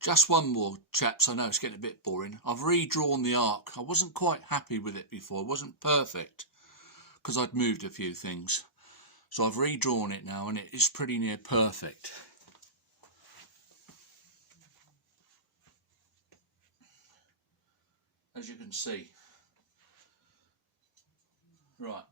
Just one more, chaps. I know it's getting a bit boring. I've redrawn the arc. I wasn't quite happy with it before. It wasn't perfect because I'd moved a few things. So I've redrawn it now and it is pretty near perfect. As you can see. Right.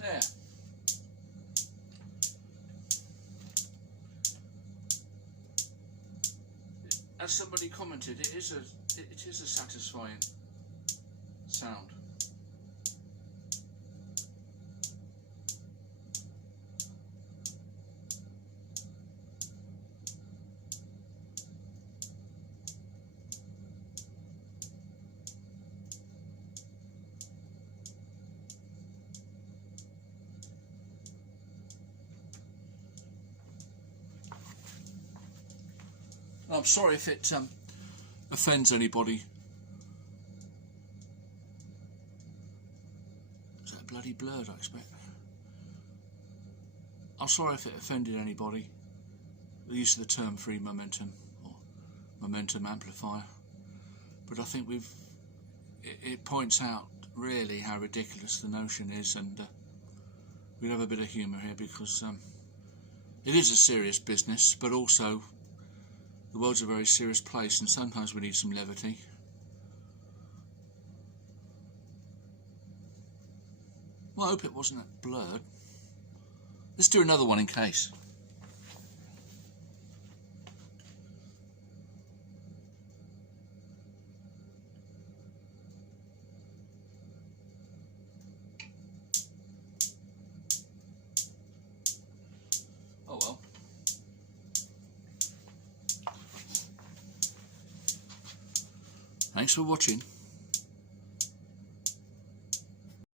There. As somebody commented, it is a satisfying sound. I'm sorry if it offends anybody. Is that bloody blurred, I expect? I'm sorry if it offended anybody, the use of the term free momentum or momentum amplifier, but I think it points out really how ridiculous the notion is, and we'll have a bit of humour here because it is a serious business, but also the world's a very serious place and sometimes we need some levity. Well, I hope it wasn't that blurred. Let's do another one in case. Oh well. Thanks for watching.